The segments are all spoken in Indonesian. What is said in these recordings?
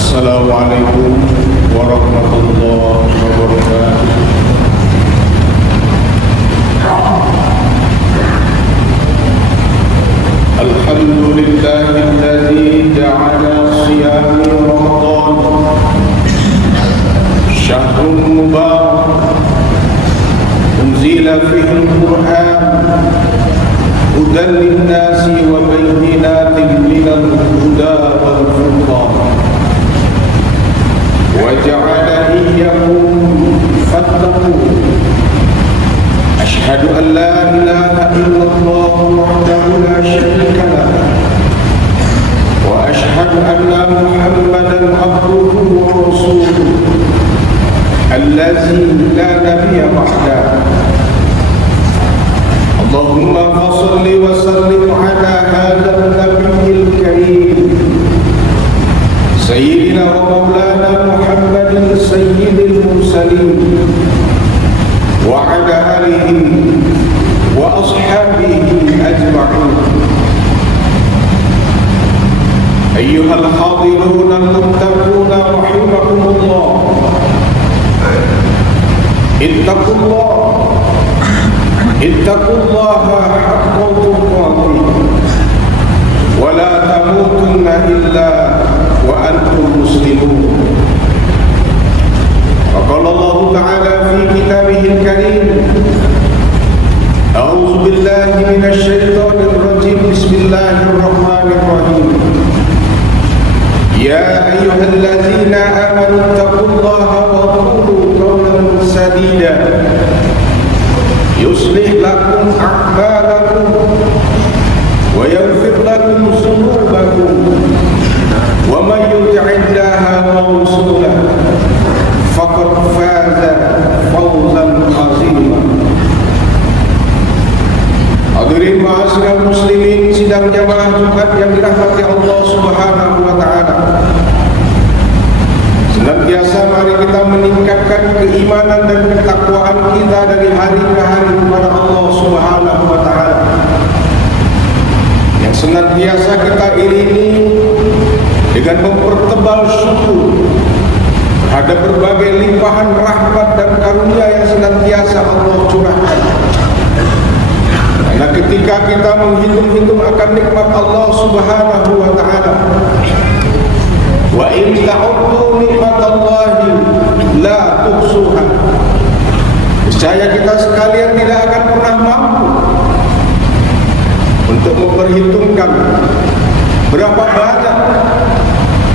Assalamualaikum warahmatullahi wabarakatuh. Alhamdulillahilladzi ja'ala siyami Ramadan syahrun mubarak unzila fihi al-Qur'an hudan lin-nasi wa bayyinatin minal huda wal furqan wa ja'ala iyyakum fattaqun. Asyhadu an la ilaha illallah wahdahu la syarika lah wa asyhadu anna Muhammadan abduhu wa rasuluhu allazi la nabiyya ba'dahu. Allahumma fassalli wa sallim ala hadzal nabiyil karim sayyidina wa maulana Muhammadin sayyidil mursalin wa ala alihi wa ashabihi ajma'in. Ayyuhal hadirun al-muttaqun rahimakumullah, ittaqullaha haqqa tuqatih wa la tamutunna illa wa antum muslimun. Qala Allah Ta'ala fi kitabihil karim, a'udzu billahi minasy syaithanir rajim, bismillahirrahmanirrahim. Ya ayyuhalladzina amanu taqullaha wa qulu qawlan sadida yuslih lakum a'malakum wa yaghfir lakum dhunubakum wa may yuti'illaha wa rasulahu faqad faza fawzan 'azima. Hadirin ma'asyiral muslimin sidang jamaah Jumat yang dirahmati Allah Subhanahu wa taala. Senantiasa mari kita meningkatkan keimanan dan ketakwaan kita dari hari ke hari kepada Allah Subhanahu wa taala, yang senantiasa kita iringi dengan mempertebal syukur terhadap berbagai limpahan rahmat dan karunia yang senantiasa Allah curahkan. Karena ketika kita menghitung-hitung akan nikmat Allah Subhanahu wa taala, wa in ta'uddu nikmatallahi la tuhsuha, niscaya kita sekalian tidak akan pernah mampu untuk memperhitungkan berapa banyak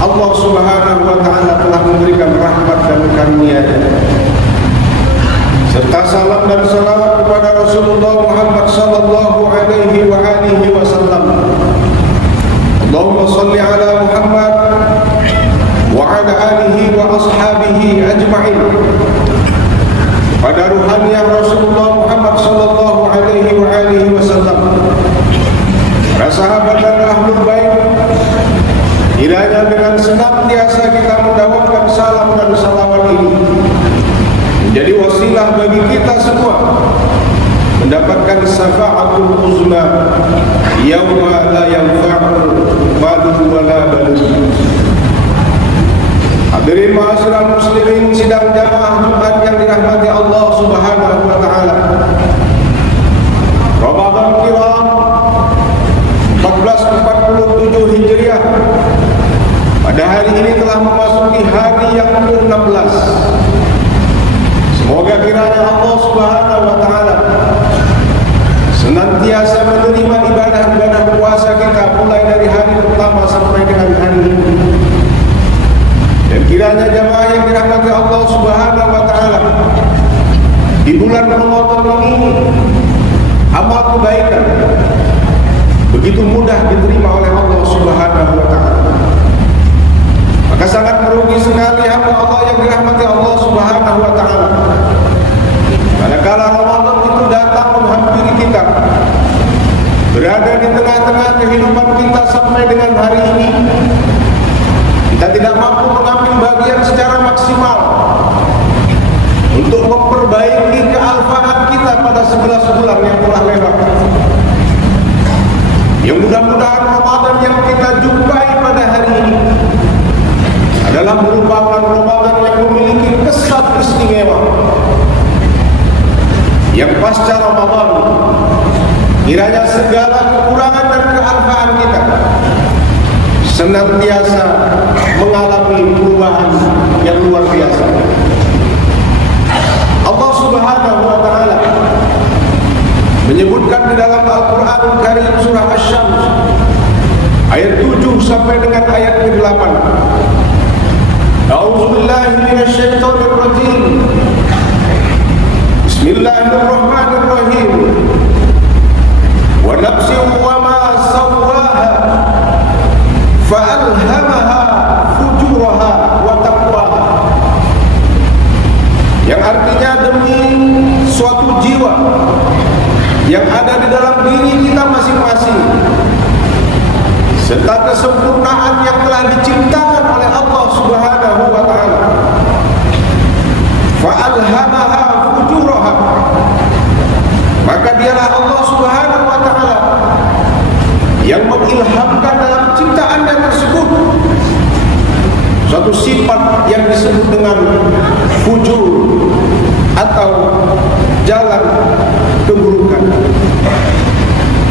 Allah Subhanahu wa taala telah memberikan rahmat dan karunia-Nya. Serta salam dan salawat kepada Rasulullah Muhammad sallallahu alaihi wa alihi wasallam. Allahumma shalli ala Muhammad wa ala alihi wa ashabihi ajma'in. Pada ruhaniah Rasulullah Muhammad sallallahu alaihi wa alihi wasallam, para sahabat dan ahlul bait, kiranya dengan senantiasa kita mendawamkan salam dan salawat ini menjadi wasilah bagi kita semua mendapatkan syafa'atul uzma yauma la yanfa'u malun wala banun. Hadirin ma'asyiral muslimin sidang jamaah Jumat yang dirahmati Allah Subhanahu wa taala. Ramadan Kiram 1447 Hijriah pada hari ini telah memasuki hari yang ke-16. Semoga kiranya Allah Subhanahu wa taala senantiasa menerima ibadah-ibadah puasa kita mulai dari hari pertama sampai dengan hari ini. Dan kiranya jamaah yang dirahmati Allah Subhanahu wa taala, di bulan Ramadan ini amal kebaikan begitu mudah diterima oleh Allah Subhanahu wa taala. Maka sangat merugi sekali hamba Allah yang dirahmati Allah Subhanahu wa taala manakala Ramadan itu datang menghampiri kita, berada di tengah-tengah kehidupan kita sampai dengan hari ini, kita tidak mampu mengambil bagian secara maksimal untuk memperbaiki kealfaan kita pada 11 bulan yang telah lewat. Yang mudah-mudahan Ramadan yang kita jumpai pada hari ini adalah senantiasa mengalami perubahan yang luar biasa. Allah Subhanahu wa taala menyebutkan di dalam Al-Qur'anul Karim surah Asy-Syams ayat 7 sampai dengan ayat ke-8. A'udzubillahi minasyaitonir rajim. Bismillahirrahmanirrahim. Wa nafsin wa ma sawwaha fa'alhamaha fujuraha wa taqwaha. Yang artinya demi suatu jiwa yang ada di dalam diri kita masing-masing, serta kesempurnaan yang telah diciptakan oleh Allah Subhanahu wa taala. Fa'alhamaha fujuraha, maka dialah Allah Subhanahu wa taala yang mengilhamkan dalam ciptaannya tersebut suatu sifat yang disebut dengan fujur atau jalan keburukan.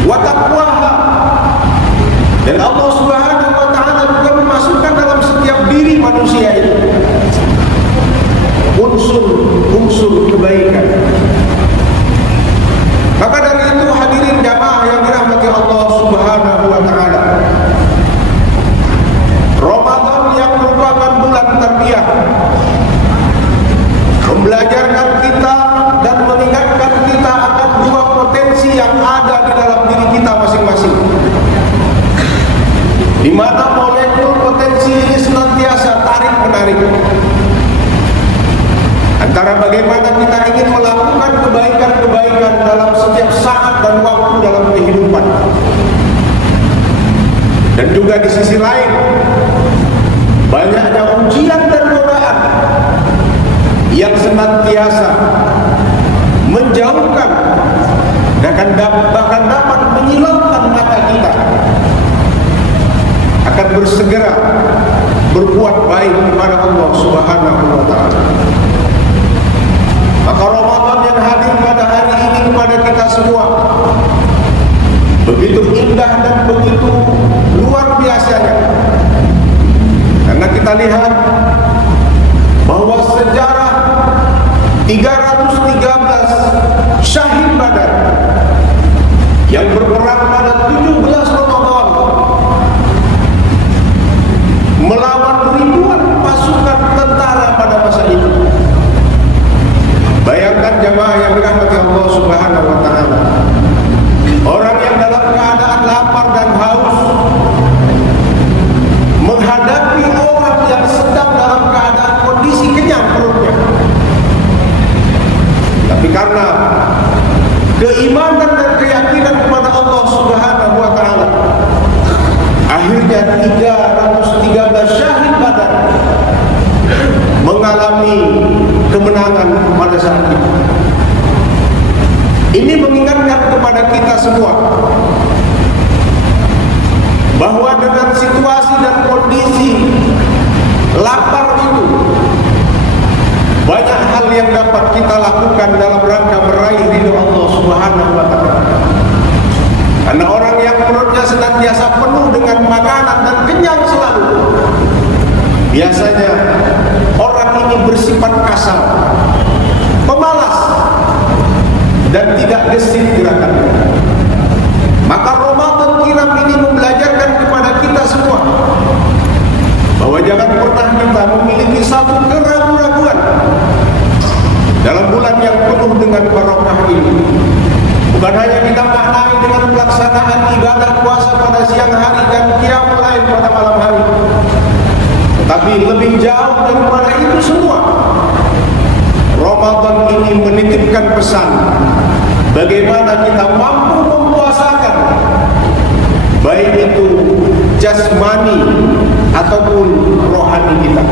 Wa taqwaha, dan Allah Subhanahu wa taala juga memasukkan dalam setiap diri manusia itu unsur kebaikan. Maka dari itu hadirin jamaah yang dirahmati Allah Subhanahu wa taala, Ramadan yang merupakan bulan tarbiyah membelajarkan kita dan mengingatkan kita akan dua potensi yang ada di dalam diri kita masing-masing, di mana molekul potensi ini senantiasa tarik-menarik antara bagaimana kita ingin melakukan kebaikan-kebaikan dalam setiap saat dan waktu dalam kehidupan, dan juga di sisi lain banyaknya ujian dan godaan yang senantiasa menjauhkan dan bahkan dapat menyilaukan mata kita akan bersegera berbuat baik kepada Allah Subhanahu wa taala. Maka Ramadan yang hadir pada hari ini kepada kita semua begitu indah dan begitu luar biasanya, karena kita lihat bahwa sejarah 313 syahid Badar yang berperang pada 17 Ramadan melawan ribuan pasukan tentara pada masa itu. Bayangkan jemaah yang dirahmati Allah Subhanahu wa taala, orang yang dalam keadaan lapar dan haus menghadapi orang yang sedang dalam keadaan kondisi kenyang perutnya, tapi karena keimanan dan keyakinan kepada Allah Subhanahu wa taala, akhirnya 313 syahid Badar mengalami kemenangan pada saat itu. Ini mengingatkan kepada kita semua bahwa dengan situasi dan kondisi lapar itu, banyak hal yang dapat kita lakukan dalam rangka meraih ridho Allah Subhanahu wa taala. Karena orang yang perutnya senantiasa penuh dengan makanan dan kenyang selalu, biasanya orang ini bersifat kasar, pemalas, dan tidak gesit gerakannya. Maka Ramadan kiram ini membelajarkan kepada kita semua bahwa jangan pernah kita memiliki satu keraguan-raguan dalam bulan yang penuh dengan barokah ini. Bukan hanya kita maknai dengan pelaksanaan ibadah puasa pada siang hari dan qiyamul lail pada malam hari, tetapi lebih jauh daripada itu semua, Ramadan ini menitipkan pesan bagaimana kita mampu memuasakan baik itu jasmani ataupun rohani kita.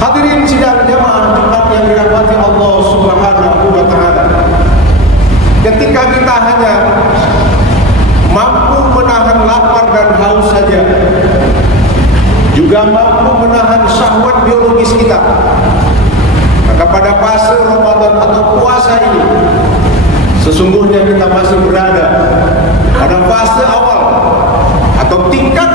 Hadirin sidang jamaah Jumat yang dirahmati Allah Subhanahu wa taala, ketika kita hanya mampu menahan lapar dan haus saja, juga mampu menahan syahwat biologis kita, maka pada fase Ramadan atau puasa ini sesungguhnya kita masih berada pada fase awal atau tingkat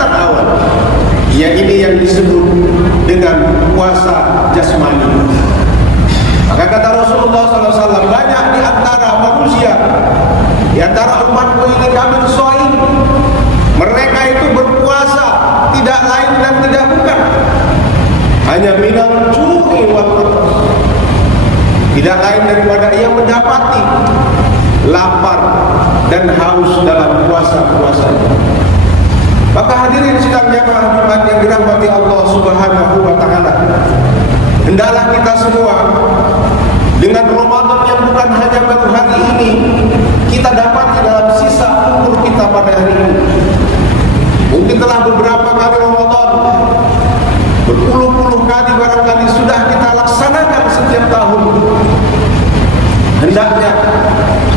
Jumat yang dirahmati Allah Subhanahu wa taala, hendaklah kita semua dengan Ramadan yang bukan hanya baru hari ini kita dapati dalam sisa umur kita pada hari ini. Mungkin telah beberapa kali Ramadan, berpuluh-puluh kali barangkali sudah kita laksanakan setiap tahun. Hendaknya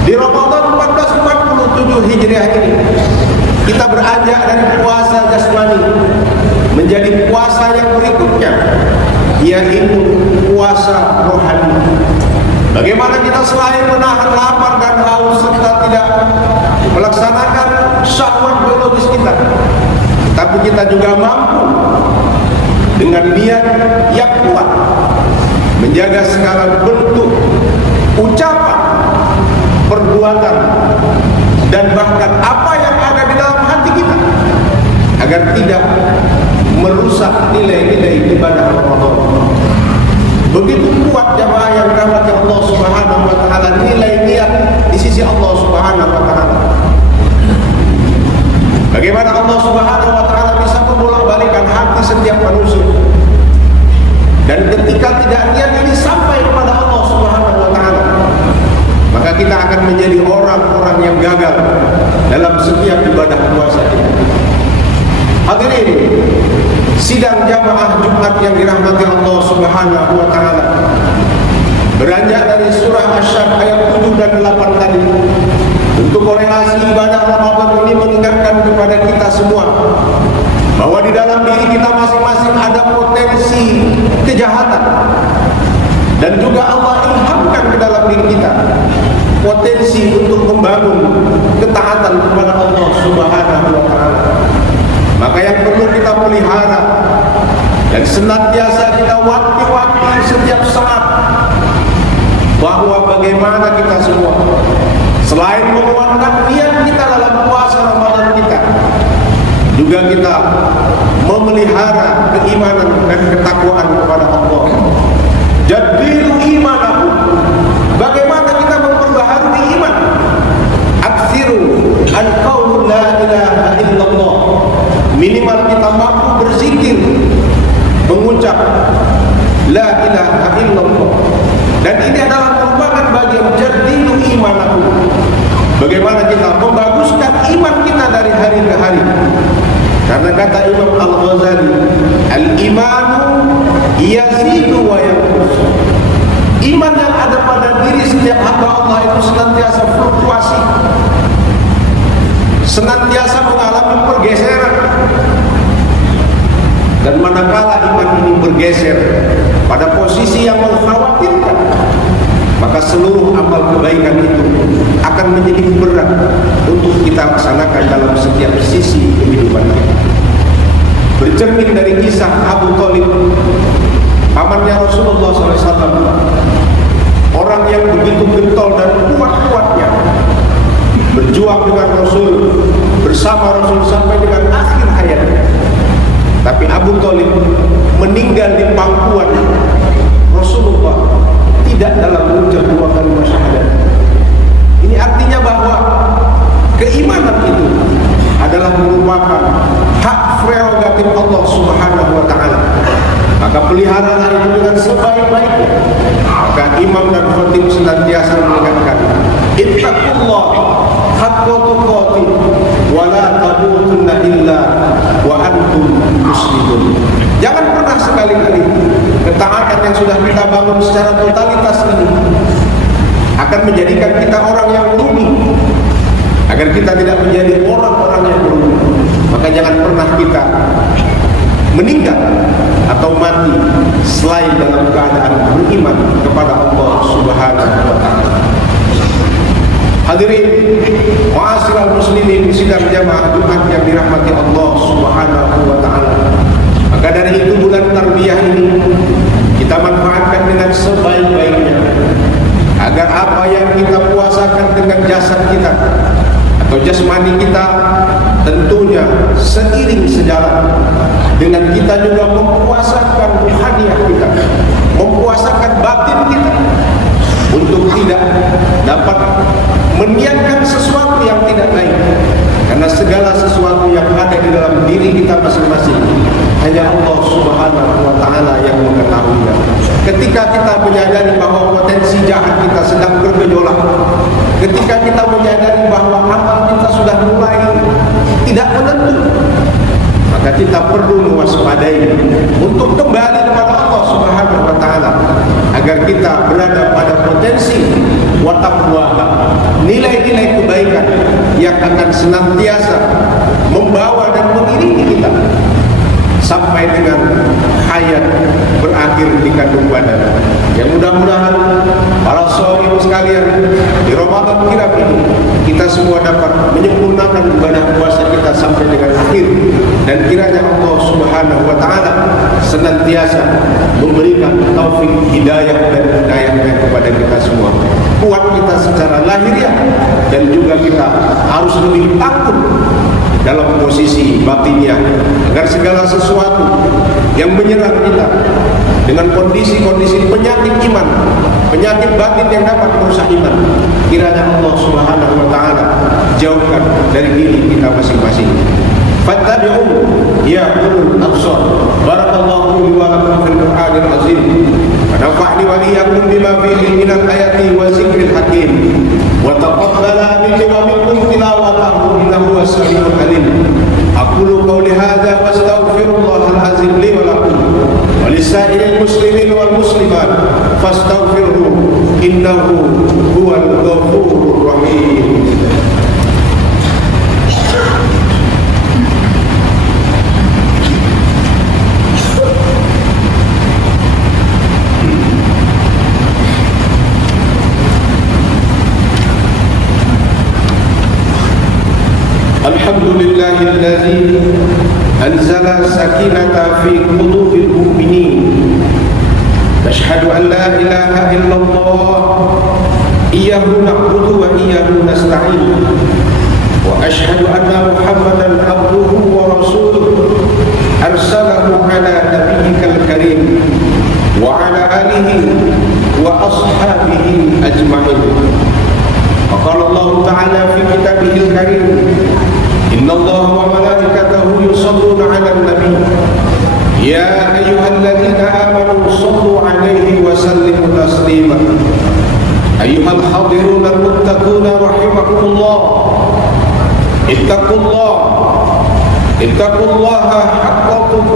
di Ramadan 1447 Hijriah ini kita beranjak dari puasa jasmani menjadi puasa yang berikutnya, yaitu puasa rohani. Bagaimana kita selain menahan lapar dan haus serta tidak melaksanakan syahwat biologis kita, tapi kita juga mampu dengan niat yang kuat menjaga segala bentuk ucapan, perbuatan, dan bahkan apa yang ada di dalam hati kita agar tidak merusak nilai-nilai ibadah Ramadan. Begitu kuat jamaah yang dirahmati Allah Subhanahu wa taala nilai niat di sisi Allah Subhanahu wa taala. Bagaimana Allah Subhanahu wa taala bisa membolak-balikkan hati setiap manusia. Dan ketika tidak niat ini sampai kepada Allah Subhanahu wa taala, maka kita akan menjadi orang-orang yang gagal dalam setiap ibadah puasa kita. Hadirin, sidang jamaah Jumat yang dirahmati Allah Subhanahu wa taala beranjak dari surah Asy-Syams ayat 7 dan 8 tadi. Untuk korelasi ibadah Ramadan ini mengingatkan kepada kita semua bahwa di dalam diri kita masing-masing ada potensi kejahatan, dan juga Allah ilhamkan ke dalam diri kita potensi untuk membangun ketaatan kepada Allah Subhanahu wa taala. Maka yang perlu kita pelihara dan senantiasa kita wanti-wanti setiap saat bahwa bagaimana kita semua selain menguatkan niat kita dalam puasa Ramadan kita, juga kita memelihara keimanan dan ketakwaan kepada Allah. Jadilu imanakum, bagaimana kita memperbaharui iman. Aksiru al-qaul la ilaha illallah, minimal kita mampu berzikir mengucap la ilaha illallah. Dan ini adalah merupakan bagian jadilu imanakum, bagaimana kita membaguskan iman kita dari hari ke hari. Karena kata Imam Al-Ghazali, al-imanu yazidu wa yanqus. Iman yang ada pada diri setiap hamba Allah itu senantiasa fluktuasi, senantiasa mengalami pergeseran. Dan manakala iman ini bergeser pada posisi yang mengkhawatirkan, maka seluruh amal kebaikan itu akan menjadi berat untuk kita laksanakan dalam setiap sisi kehidupan kita. Bercermin dari kisah Abu Thalib, pamannya Rasulullah SAW, orang yang begitu getol dan kuat-kuatnya berjuang dengan Rasul, bersama Rasul sampai dengan akhir hayatnya. Tapi Abu Thalib meninggal di pangkuan Rasulullah, tidak dalam mengucap dua kalimat syahadat. Ini artinya bahwa keimanan itu adalah merupakan hak prerogatif Allah Subhanahu wa taala. Maka peliharalah itu dengan sebaik-baiknya. Maka imam dan khatib senantiasa mengingatkan, ittaqullah haqqa tuqatih wa la tamutunna illa wa antum muslimun. Jangan pernah sekali-kali ketaatan yang sudah kita bangun secara totalitas ini akan menjadikan kita orang yang merugi, agar kita tidak menjadi orang-orang yang merugi. Maka jangan pernah kita meninggal atau mati selain dalam keadaan beriman kepada Allah Subhanahu wa taala. Hadirin ma'asyiral muslimin sidang jamaah Jumat yang dirahmati Allah Subhanahu wa taala. Maka dari itu bulan tarbiyah ini kita manfaatkan dengan sebaik-baiknya, agar apa yang kita puasakan dengan jasad kita atau jasmani kita tentunya seiring sejalan dengan kita juga mempuasakan ruhaniyah kita, mempuasakan batin kita, untuk tidak dapat meniatkan sesuatu yang tidak baik. Karena segala sesuatu yang ada di dalam diri kita masing-masing hanya Allah Subhanahu wa Ta'ala yang mengetahuinya. Ketika kita menyadari bahwa potensi jahat kita sedang bergejolak, ketika kita menyadari bahwa amal kita sudah mulai tidak menentu, maka kita perlu mewaspadai untuk kembali kepada Allah Subhanahu wa Ta'ala agar kita berada pada potensi wa taqwa, nilai-nilai kebaikan yang akan senantiasa membawa dan mengiringi kita sampai dengan hayat berakhir di kandung badan. Yang mudah-mudahan para shaimin sekalian, di Ramadan kirap ini kita semua dapat menyempurnakan ibadah puasa kita sampai dengan akhir, dan kiranya Allah Subhanahu wa Ta'ala senantiasa memberikan taufik hidayah dan hidayahnya kepada kita semua. Kuat kita secara lahiriah, dan juga kita harus lebih takut dalam posisi batinnya, agar segala sesuatu yang menyerang kita dengan kondisi-kondisi penyakit iman, penyakit batin yang dapat merusak iman, kiranya Allah Subhanahu wa Ta'ala jauhkan dari diri kita masing-masing. Fattabi'un ya ulul absar. Barakallahu li wa lakum fil Qur'anil azim. Nafa'ni wa iyyakum bima fihi minal ayati wa zikril hakim. Wa taqabbala minni wa minkum tilawatahu innahu was-sami'ul alim. Aqulu qawli hadza wa astaghfirullahal azim li wa lakum wa lisa'iril muslimin wal muslimat fastaghfiruhu innahu huwal ghafurur rahim. Alhamdulillahilladzi anzala sakinata fi qulubil mu'minin. Nashhadu an la ilaha illallah iyyahu na'budu wa iyyahu nasta'in. Wa ashhadu anna Muhammadan abduhu wa rasuluhu arsalahu ala nabiyyikal karim wa ala alihi wa ashabihi ajma'in. وقال الله تعالى في كتابه الكريم إن الله وملائكته يصلون على النبي يا أيها الذين آمنوا صلوا عليه وسلموا تسليما. أيها الحاضرون المتقون رحمكم الله، اتقوا الله حق تقاته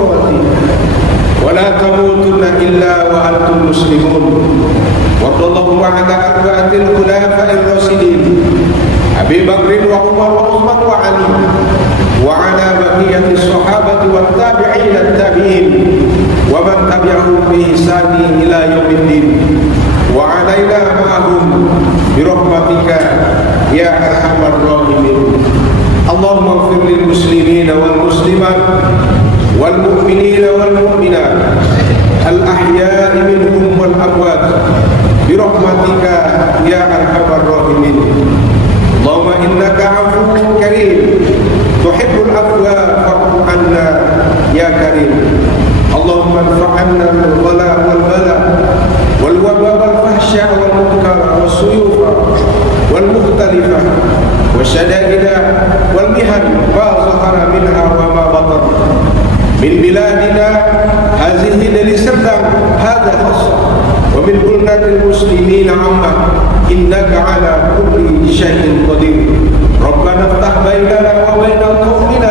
ولا تموتن إلا وأنتم مسلمون. وارض اللهم عن أربعة الخلفاء الراشدين أبي بكر وعمر وعثمان وعلي وعلى بقية الصحابة والتابعين التابعين ومن تبعهم بإحسان إلى يوم الدين وعلينا معهم برحمتك يا أرحم الراحمين. اللهم اغفر للمسلمين والمسلمات والمؤمنين والمؤمنات الأحياء منهم والأموات برحمتك يا أرحم الراحمين. اللهم إنك عفو كريم تحب العفو فاعف عنا يا كريم. اللهم ادفع عنا الغلاء والبلاء والوباء والفحشاء والمنكر والسيوف والمختلفة والشدائد والمحن ما ظهر منها وما بطن من بلادنا هذه dari Serdang هذا خاصة ومن بلدان المسلمين عامة إنك على كل شيء قدير. ربنا افتح بيننا وبين قومنا